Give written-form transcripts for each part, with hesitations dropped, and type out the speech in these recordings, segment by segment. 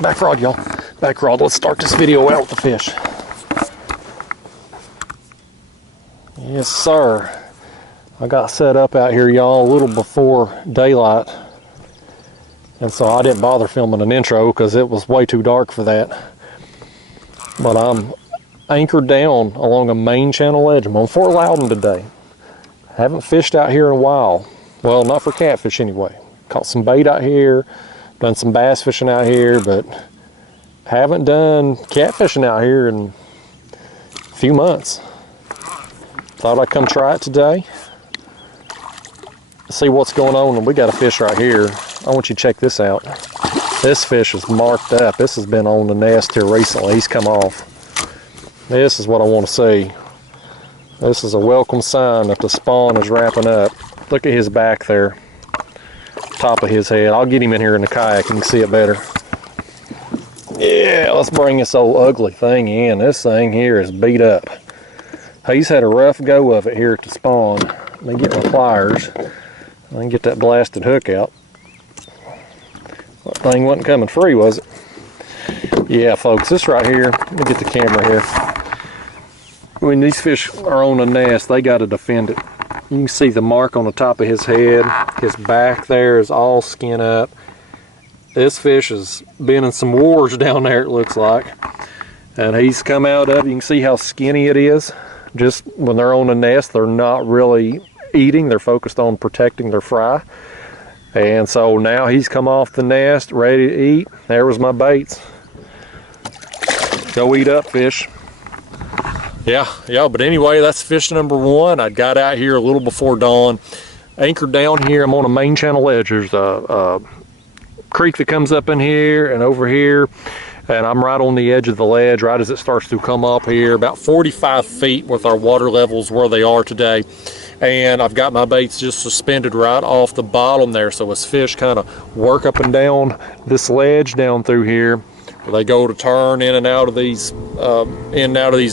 Back rod, y'all. Back rod. Let's start this video out with the fish. Yes, sir. I got set up out here, y'all, a little before daylight. And so I didn't bother filming an intro because it was way too dark for that. But I'm anchored down along a main channel ledge. I'm on Fort Loudoun today. Haven't fished out here in a while. Well, not for catfish anyway. Caught some bait out here, done some bass fishing out here, but haven't done catfishing out here in a few months. Thought I'd come try it today. See what's going on, and we got a fish right here. I want you to check this out. This fish is marked up. This has been on the nest here recently. He's come off. This is what I want to see. This is a welcome sign that the spawn is wrapping up. Look at his back there, top of his head. I'll get him in here in the kayak and you can see it better. Yeah, let's bring this old ugly thing in. This thing here is beat up. He's had a rough go of it here at the spawn. Let me get my pliers. I can get that blasted hook out. That thing wasn't coming free, was it? Yeah, folks, this right here, let me get the camera here. When these fish are on a nest, they got to defend it. You can see the mark on the top of his head. His back there is all skin up. This fish has been in some wars down there, it looks like. And he's come out of it. You can see how skinny it is. Just when they're on a nest, they're not really eating. They're focused on protecting their fry. And so now he's come off the nest, ready to eat. There was my baits. Go eat up, fish. Yeah, but anyway, that's fish number one. I got out here a little before dawn. Anchored down here, I'm on a main channel ledge. There's a creek that comes up in here and over here. And I'm right on the edge of the ledge, right as it starts to come up here, about 45 feet with our water levels where they are today. And I've got my baits just suspended right off the bottom there. So as fish kind of work up and down this ledge down through here, where they go to turn in and out of these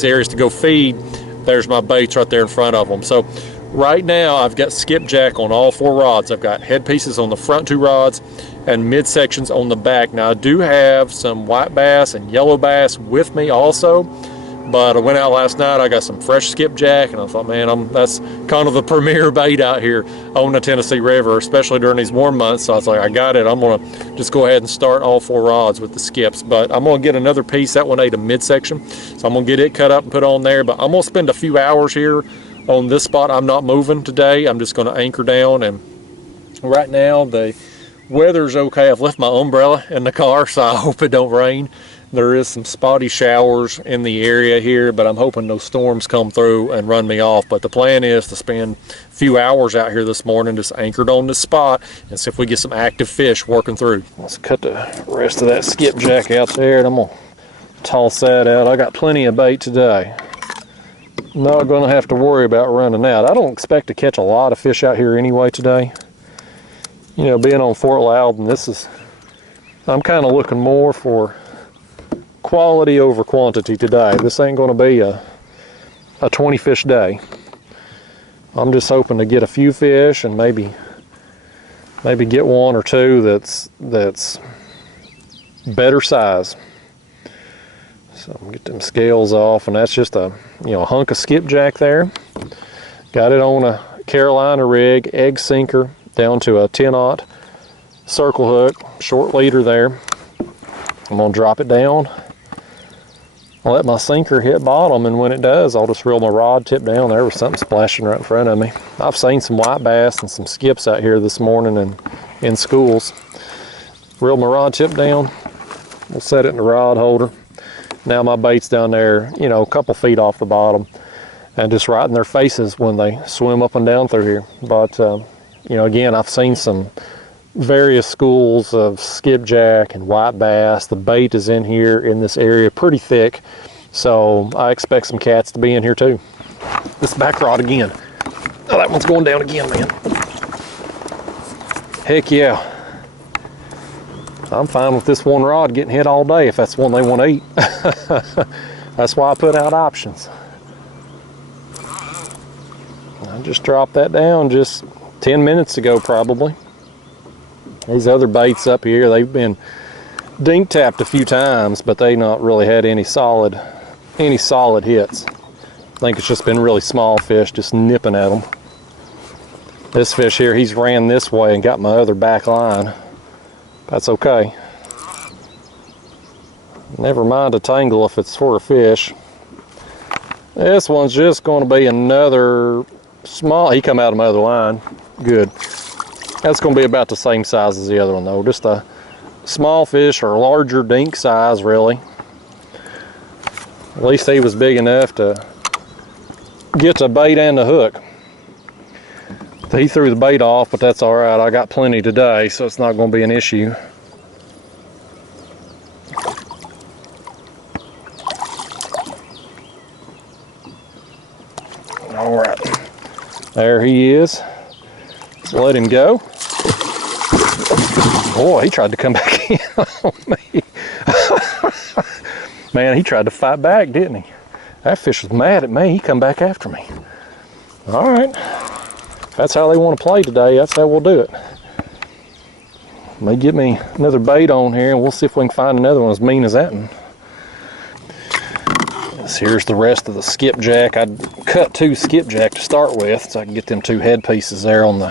areas to go feed, there's my baits right there in front of them. So right now I've got skipjack on all four rods. I've got head pieces on the front two rods and midsections on the back. Now I do have some white bass and yellow bass with me also, but I went out last night, I got some fresh skipjack, and I thought, man, that's kind of the premier bait out here on the Tennessee River, especially during these warm months. So I was like, I got it. I'm gonna just go ahead and start all four rods with the skips, but I'm gonna get another piece. That one ate a midsection, so I'm gonna get it cut up and put on there. But I'm gonna spend a few hours here on this spot. I'm not moving today. I'm just gonna anchor down, and right now the weather's okay. I've left my umbrella in the car, so I hope it don't rain. There is some spotty showers in the area here, but I'm hoping those storms come through and run me off. But the plan is to spend a few hours out here this morning just anchored on this spot and see if we get some active fish working through. Let's cut the rest of that skipjack out there, and I'm gonna toss that out. I got plenty of bait today. Not gonna have to worry about running out. I don't expect to catch a lot of fish out here anyway today. You know, being on Fort Loudoun, I'm kind of looking more for quality over quantity today. This ain't going to be a 20 fish day. I'm just hoping to get a few fish and maybe get one or two that's better size. So I'm gonna get them scales off, and that's just a hunk of skipjack there. Got it on a Carolina rig, egg sinker down to a 10-aught circle hook, short leader there. I'm gonna drop it down. I'll let my sinker hit bottom, and when it does, I'll just reel my rod tip down. There was something splashing right in front of me. I've seen some white bass and some skips out here this morning and in schools. Reel my rod tip down. We'll set it in the rod holder. Now my bait's down there, a couple feet off the bottom, and just right in their faces when they swim up and down through here. But again, I've seen some various schools of skipjack and white bass. The bait is in here in this area pretty thick, so I expect some cats to be in here too. This back rod again. Oh, that one's going down again, man. Heck yeah. I'm fine with this one rod getting hit all day if that's one they want to eat. That's why I put out options. I just dropped that down just 10 minutes ago probably. These other baits up here, they've been dink tapped a few times, but they not really had any solid hits. I think it's just been really small fish just nipping at them. This fish here, he's ran this way and got my other back line. That's okay. Never mind a tangle if it's for a fish. This one's just going to be another small, he come out of my other line. Good. That's going to be about the same size as the other one though. Just a small fish or larger dink size really. At least he was big enough to get the bait and the hook. He threw the bait off, but that's all right. I got plenty today, so it's not going to be an issue. All right, there he is. Let's let him go. Boy, he tried to come back in on me. Man, he tried to fight back, didn't he? That fish was mad at me. He come back after me. All right. That's how they want to play today. That's how we'll do it. May get me another bait on here and we'll see if we can find another one as mean as that one. Here's the rest of the skipjack. I'd cut 2 skipjack to start with so I can get them 2 head pieces there on the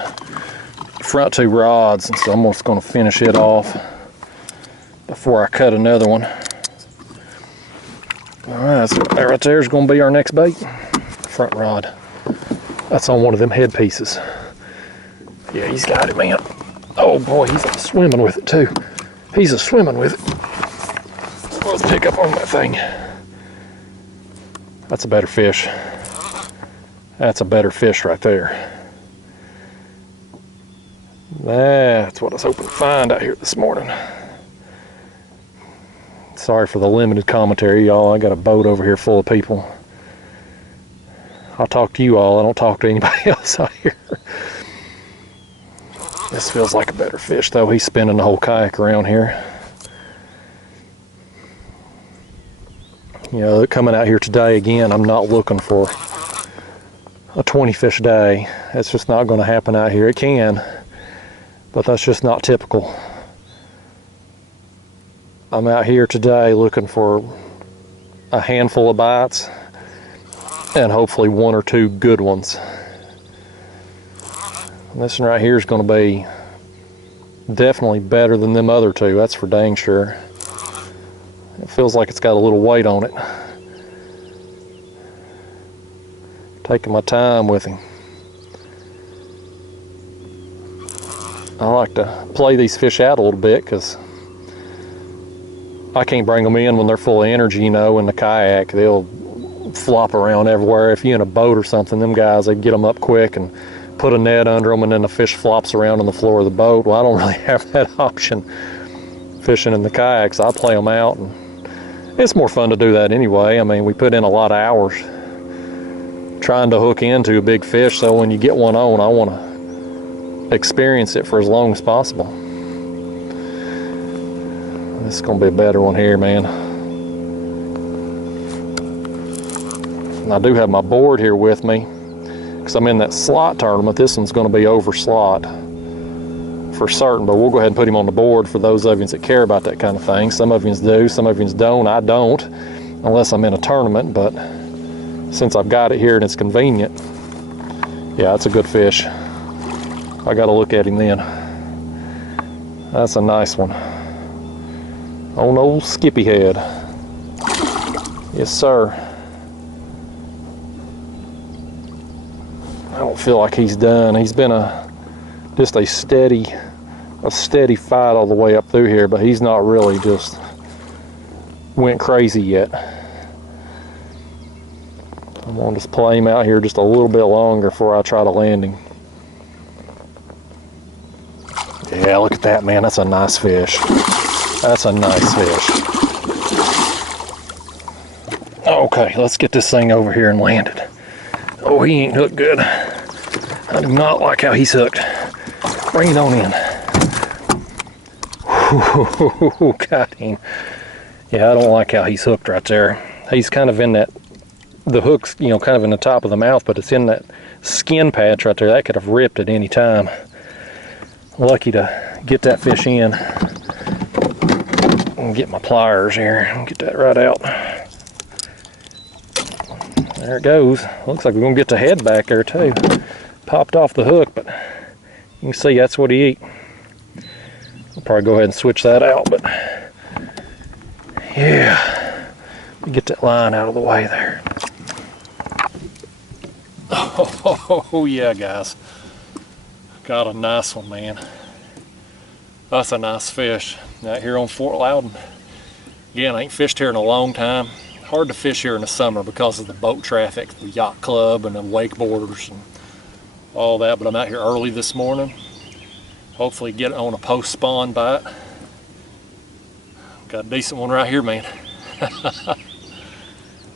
front 2 rods. And so I'm just going to finish it off before I cut another one. Alright, so that right there is going to be our next bait. Front rod. That's on one of them head pieces. Yeah, he's got it, man. Oh boy, he's swimming with it too. He's swimming with it. Let's pick up on that thing. That's a better fish. That's a better fish right there. That's what I was hoping to find out here this morning. Sorry for the limited commentary, y'all. I got a boat over here full of people. I'll talk to you all. I don't talk to anybody else out here. This feels like a better fish, though. He's spinning the whole kayak around here. You know, coming out here today, again, I'm not looking for a 20 fish day. It's just not going to happen out here. It can, but that's just not typical. I'm out here today looking for a handful of bites and hopefully 1 or 2 good ones. And this one right here is going to be definitely better than them other 2, that's for dang sure. It feels like it's got a little weight on it. Taking my time with him. I like to play these fish out a little bit because I can't bring them in when they're full of energy, you know, in the kayak. They'll flop around everywhere. If you're in a boat or something, them guys, they get them up quick and put a net under them, and then the fish flops around on the floor of the boat. Well, I don't really have that option fishing in the kayaks. I play them out, and it's more fun to do that anyway. I mean, we put in a lot of hours trying to hook into a big fish, so when you get one on, I want to experience it for as long as possible. This is going to be a better one here, man. And I do have my board here with me because I'm in that slot tournament. This one's going to be over slot for certain, but we'll go ahead and put him on the board for those of you that care about that kind of thing. Some of you do, some of you don't. I don't, unless I'm in a tournament, but since I've got it here and it's convenient, yeah, it's a good fish. I got to look at him then. That's a nice one. On old Skippy head. Yes, sir. I don't feel like he's done. He's been just a steady fight all the way up through here, but he's not really just went crazy yet. I'm gonna just play him out here just a little bit longer before I try to land him. Yeah, look at that, man. That's a nice fish. That's a nice fish. Okay, let's get this thing over here and land it. Oh, he ain't hooked good. I do not like how he's hooked. Bring it on in. Ooh, got him. Yeah, I don't like how he's hooked right there. He's kind of in that, the hook's, you know, kind of in the top of the mouth, but it's in that skin patch right there. That could have ripped at any time. Lucky to get that fish in. can get my pliers here and get that right out. There it goes. Looks like we're gonna get the head back there too. Popped off the hook, but you can see that's what he eat. I'll probably go ahead and switch that out, but yeah, get that line out of the way there. Oh yeah, guys, got a nice one, man. That's a nice fish out here on Fort Loudoun. Again, I ain't fished here in a long time. Hard to fish here in the summer because of the boat traffic, the yacht club and the wakeboarders and all that, but I'm out here early this morning. Hopefully get it on a post spawn bite. Got a decent one right here, man.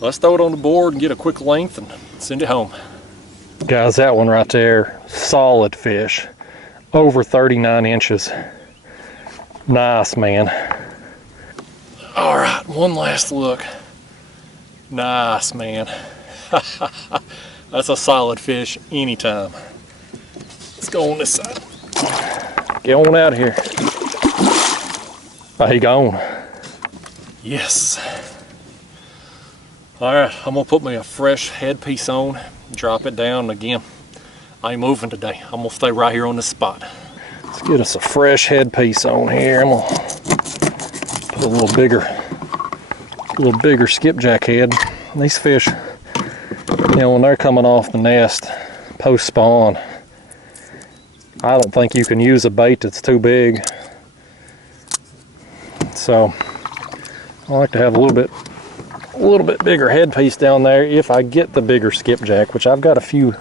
Let's throw it on the board and get a quick length and send it home. Guys, that one right there, solid fish, over 39 inches. Nice, man. All right, one last look. Nice, man. That's a solid fish anytime. Let's go on this side. Get on out of here. Oh, he gone. Yes. All right, I'm gonna put me a fresh headpiece on, drop it down. Again, I ain't moving today. I'm gonna stay right here on this spot. Let's get us a fresh headpiece on here. I'm gonna put a little bigger skipjack head. And these fish, you know, when they're coming off the nest post spawn, I don't think you can use a bait that's too big. So I like to have a little bit bigger headpiece down there if I get the bigger skipjack, which I've got a few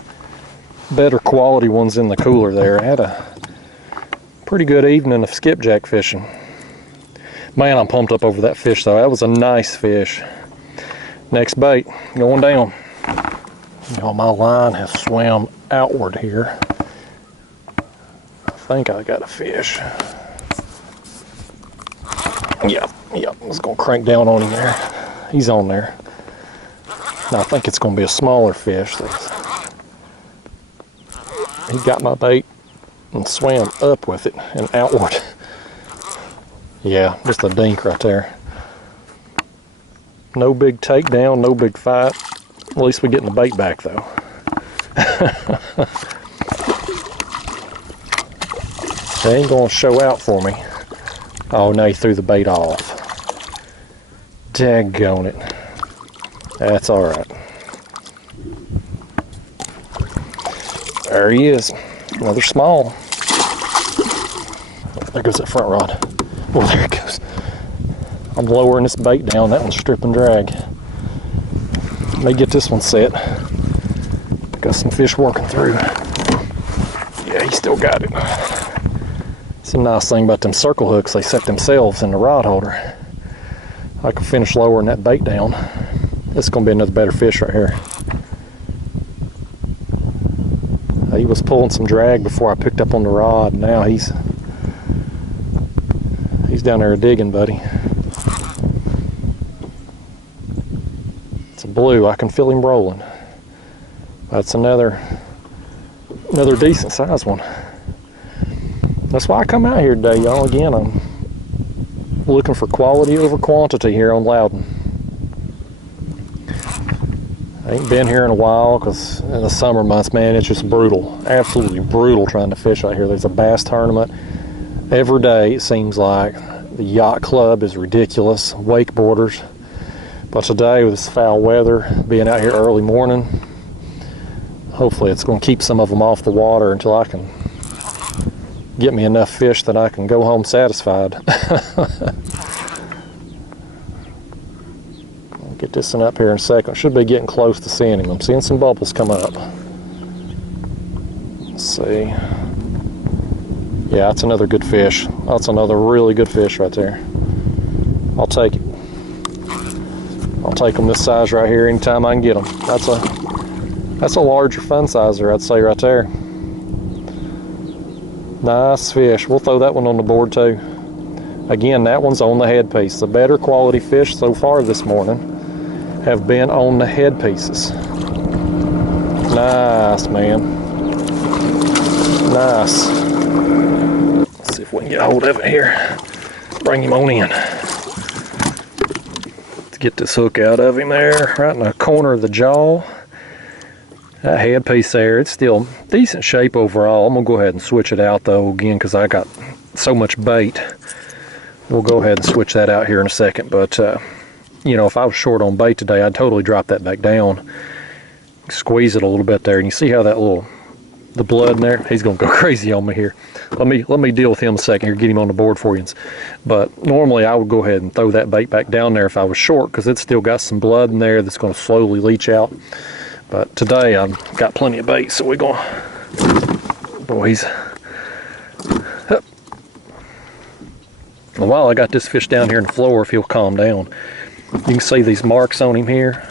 better quality ones in the cooler there. I had a pretty good evening of skipjack fishing. Man, I'm pumped up over that fish though. That was a nice fish. Next bait, going down. You know, my line has swam outward here. I think I got a fish. Yep, I was gonna crank down on him there. He's on there. Now I think it's gonna be a smaller fish. He got my bait and swam up with it and outward. Yeah, just a dink right there. No big takedown, no big fight. At least we're getting the bait back though. They ain't gonna show out for me. Oh, now he threw the bait off. Daggone it. That's all right. There he is. Another small. There goes that front rod. Oh, there it goes. I'm lowering this bait down. That one's strip and drag. Let me get this one set. Got some fish working through. Yeah, he still got it. It's a nice thing about them circle hooks. They set themselves in the rod holder. I can finish lowering that bait down. This is going to be another better fish right here. He was pulling some drag before I picked up on the rod. Now he's down there digging, buddy. It's a blue. I can feel him rolling. That's another decent sized one. That's why I come out here today, y'all. Again, I'm looking for quality over quantity here on Loudoun. I ain't been here in a while because in the summer months, man, it's just brutal. Absolutely brutal trying to fish out here. There's a bass tournament every day, it seems like. The yacht club is ridiculous, wakeboarders. But today with this foul weather, being out here early morning, hopefully it's going to keep some of them off the water until I can get me enough fish that I can go home satisfied. I'll get this one up here in a second. Should be getting close to seeing him. I'm seeing some bubbles come up. Let's see. Yeah, that's another good fish. That's another really good fish right there. I'll take it. I'll take them this size right here anytime I can get them. That's a larger fun sizer, I'd say, right there. Nice fish. We'll throw that one on the board too. Again, that one's on the headpiece. The better quality fish so far this morning have been on the headpieces. Nice, man. Nice. Let's see if we can get a hold of it here. Bring him on in. Get this hook out of him there, right in the corner of the jaw. That head piece there, it's still decent shape overall. I'm gonna go ahead and switch it out though again because I got so much bait. We'll go ahead and switch that out here in a second. But you know, if I was short on bait today, I'd totally drop that back down, squeeze it a little bit there, and you see how that the blood in there, he's gonna go crazy on me here. Let me deal with him a second here, get him on the board for you. But normally I would go ahead and throw that bait back down there if I was short because it's still got some blood in there that's gonna slowly leach out. But today I've got plenty of bait, so we're going, boys. Up. Well, while I got this fish down here in the floor, if he'll calm down, you can see these marks on him here,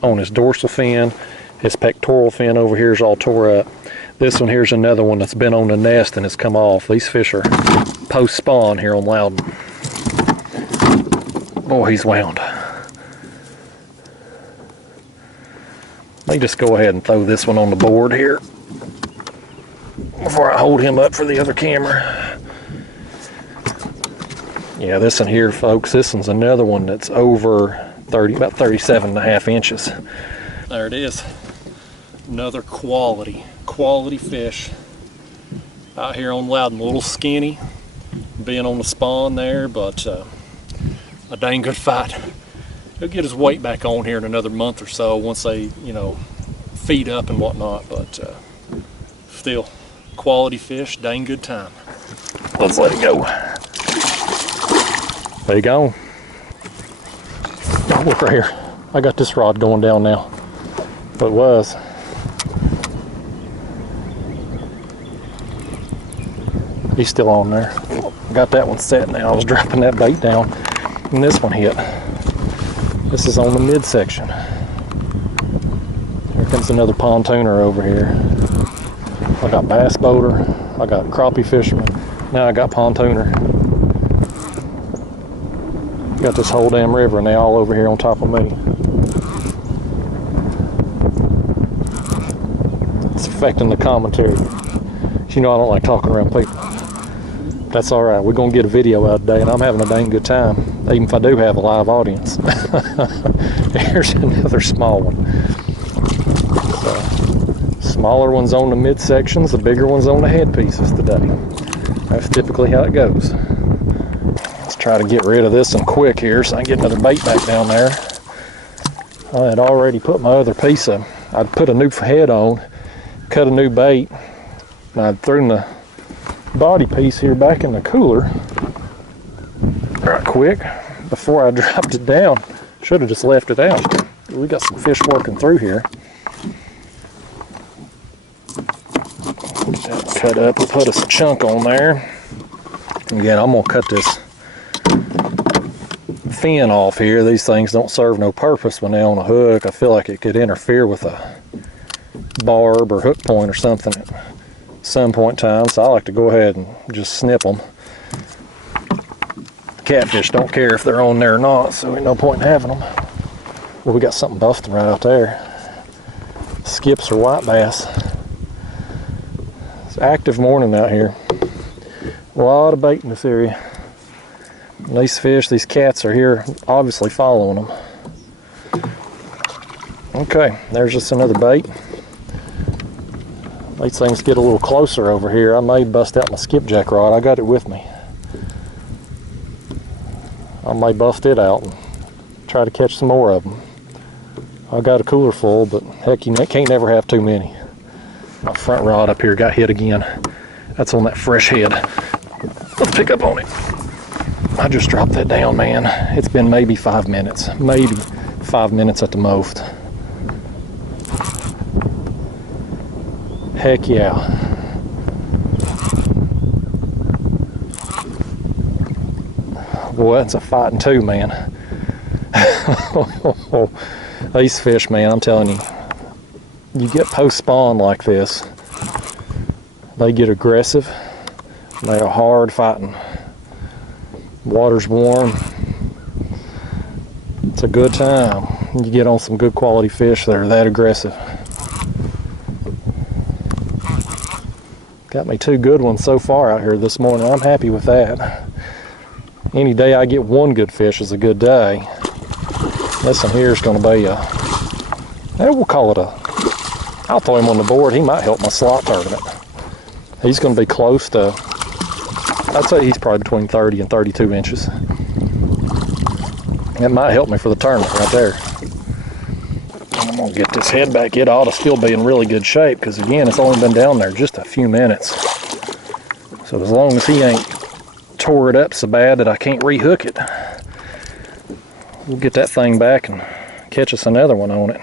on his dorsal fin. His pectoral fin over here is all tore up. This one here's another one that's been on the nest and has come off. These fish are post-spawn here on Loudoun. Boy, he's wound. Let me just go ahead and throw this one on the board here before I hold him up for the other camera. Yeah, this one here, folks, this one's another one that's over 30, about 37.5 inches. There it is. Another quality fish out here on Loudoun. A little skinny, being on the spawn there, but a dang good fight. He'll get his weight back on here in another month or so once they, you know, feed up and whatnot, but still, quality fish, dang good time. Let's let it go. There you go. Oh, look right here. I got this rod going down now. But it was. He's still on there. Got that one set now. I was dropping that bait down, and this one hit. This is on the midsection. Here comes another pontooner over here. I got bass boater, I got crappie fisherman, now I got pontooner. Got this whole damn river now all over here on top of me. It's affecting the commentary. You know I don't like talking around people. That's all right. We're gonna get a video out today, and I'm having a dang good time, even if I do have a live audience. Here's another small one. So, smaller ones on the midsections, the bigger ones on the head pieces today. That's typically how it goes. Let's try to get rid of this one quick here so I can get another bait back down there. I had already put my other piece of, I'd put a new head on, cut a new bait, and I'd thrown the body piece here back in the cooler right quick before I dropped it down. Should have just left it out. We got some fish working through here. Get that cut up and put us a chunk on there. Again, I'm gonna cut this fin off here. These things don't serve no purpose when they're on a hook. I feel like it could interfere with a barb or hook point or something at some point in time, so I like to go ahead and just snip them. Catfish don't care if they're on there or not, so ain't no point in having them. Well, we got something buffing right out there. Skips or white bass. It's an active morning out here. A lot of bait in this area. And these fish, these cats are here obviously following them. Okay, there's just another bait. These things get a little closer over here. I may bust out my skipjack rod. I got it with me. I may bust it out and try to catch some more of them. I got a cooler full, but heck, you can't never have too many. My front rod up here got hit again. That's on that fresh head. Let's pick up on it. I just dropped that down, man. It's been maybe 5 minutes. Maybe 5 minutes at the most. Heck yeah. Boy, that's a fighting too, man. These fish, man, I'm telling you, you get post-spawn like this, they get aggressive. They are hard fighting. Water's warm. It's a good time. You get on some good quality fish that are that aggressive. Got me 2 good ones so far out here this morning. I'm happy with that. Any day I get 1 good fish is a good day. This one here is going to be we'll call it I'll throw him on the board. He might help my slot tournament. He's going to be close to, I'd say he's probably between 30 and 32 inches. That might help me for the tournament right there. I'm going to get this head back. It ought to still be in really good shape because, again, it's only been down there just a few minutes. So as long as he ain't tore it up so bad that I can't rehook it, we'll get that thing back and catch us another one on it.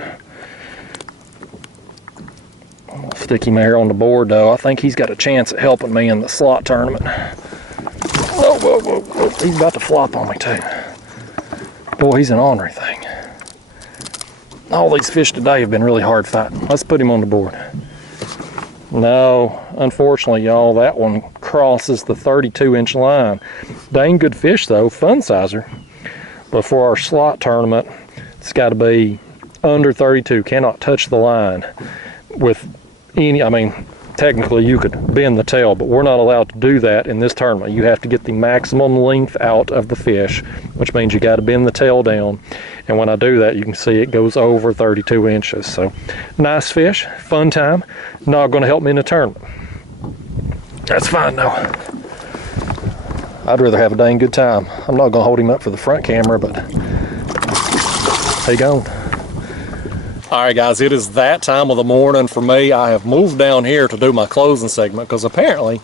I'm going to stick him here on the board, though. I think he's got a chance at helping me in the slot tournament. Whoa, whoa, whoa, whoa. He's about to flop on me, too. Boy, he's an ornery thing. All these fish today have been really hard fighting. Let's put him on the board. No, unfortunately, y'all, that one crosses the 32-inch line. Dang good fish, though, fun sizer. But for our slot tournament, it's got to be under 32. Cannot touch the line with any, I mean, technically you could bend the tail, but we're not allowed to do that in this tournament. You have to get the maximum length out of the fish, which means you got to bend the tail down. And when I do that, you can see it goes over 32 inches. So nice fish, fun time. Not going to help me in the tournament. That's fine though. I'd rather have a dang good time. I'm not going to hold him up for the front camera, but he gone. All right, guys, it is that time of the morning for me. I have moved down here to do my closing segment because apparently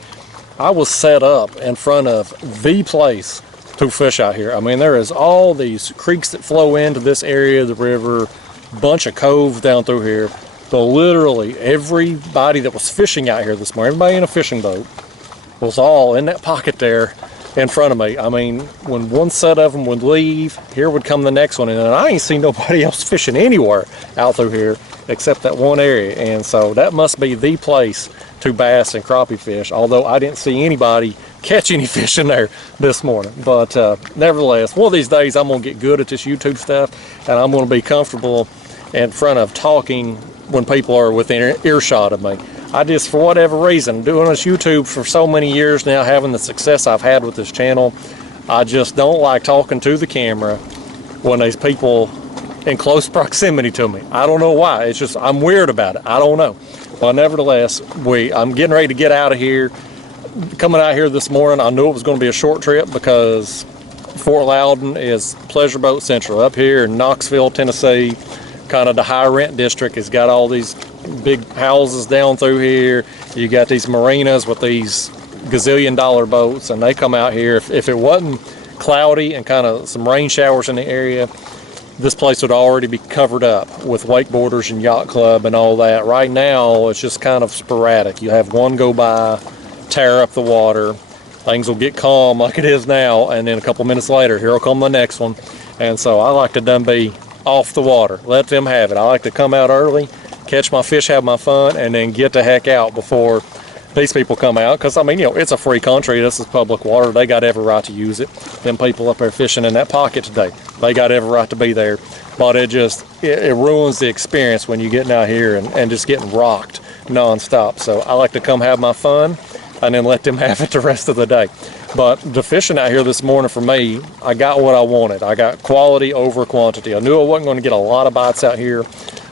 I was set up in front of the place to fish out here. I mean, there is all these creeks that flow into this area of the river, bunch of coves down through here. So literally everybody that was fishing out here this morning, everybody in a fishing boat, was all in that pocket there in front of me. I mean, when one set of them would leave, here would come the next one, and I ain't seen nobody else fishing anywhere out through here except that one area. And so that must be the place to bass and crappie fish, although I didn't see anybody catch any fish in there this morning. But nevertheless, one of these days I'm going to get good at this YouTube stuff, and I'm going to be comfortable in front of talking when people are within earshot of me. I just, for whatever reason, doing this YouTube for so many years now, having the success I've had with this channel, I just don't like talking to the camera when there's people in close proximity to me. I don't know why. It's just, I'm weird about it. I don't know. But nevertheless, I'm getting ready to get out of here. Coming out here this morning, I knew it was going to be a short trip because Fort Loudoun is pleasure boat central. Up here in Knoxville, Tennessee, kind of the high rent district, has got all these big houses down through here. You got these marinas with these gazillion-dollar boats, and they come out here. If it wasn't cloudy and kind of some rain showers in the area, this place would already be covered up with wakeboarders and yacht club and all that. Right now, it's just kind of sporadic. You have one go by, tear up the water, things will get calm like it is now, and then a couple minutes later, here will come the next one. And so I like to done be off the water, let them have it. I like to come out early, catch my fish, have my fun, and then get the heck out before these people come out. Because, I mean, you know, it's a free country. This is public water. They got every right to use it. Them people up there fishing in that pocket today, they got every right to be there. But it ruins the experience when you're getting out here and just getting rocked nonstop. So I like to come have my fun and then let them have it the rest of the day. But the fishing out here this morning for me, I got what I wanted. I got quality over quantity. I knew I wasn't going to get a lot of bites out here,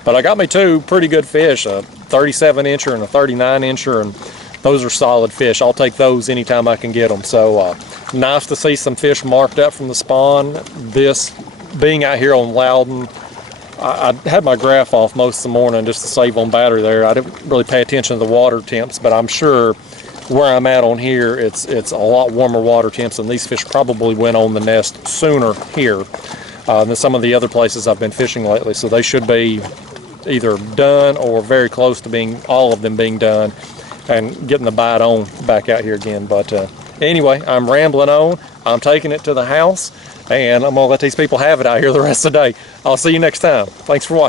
but I got me two pretty good fish, a 37-incher and a 39-incher, and those are solid fish. I'll take those anytime I can get them. So nice to see some fish marked up from the spawn. This being out here on Loudoun, I had my graph off most of the morning just to save on battery there. I didn't really pay attention to the water temps, but I'm sure where I'm at on here, it's a lot warmer water temps, and these fish probably went on the nest sooner here than some of the other places I've been fishing lately. So they should be either done or very close to all of them being done and getting the bite on back out here again. But anyway, I'm rambling on. I'm taking it to the house, and I'm going to let these people have it out here the rest of the day. I'll see you next time. Thanks for watching.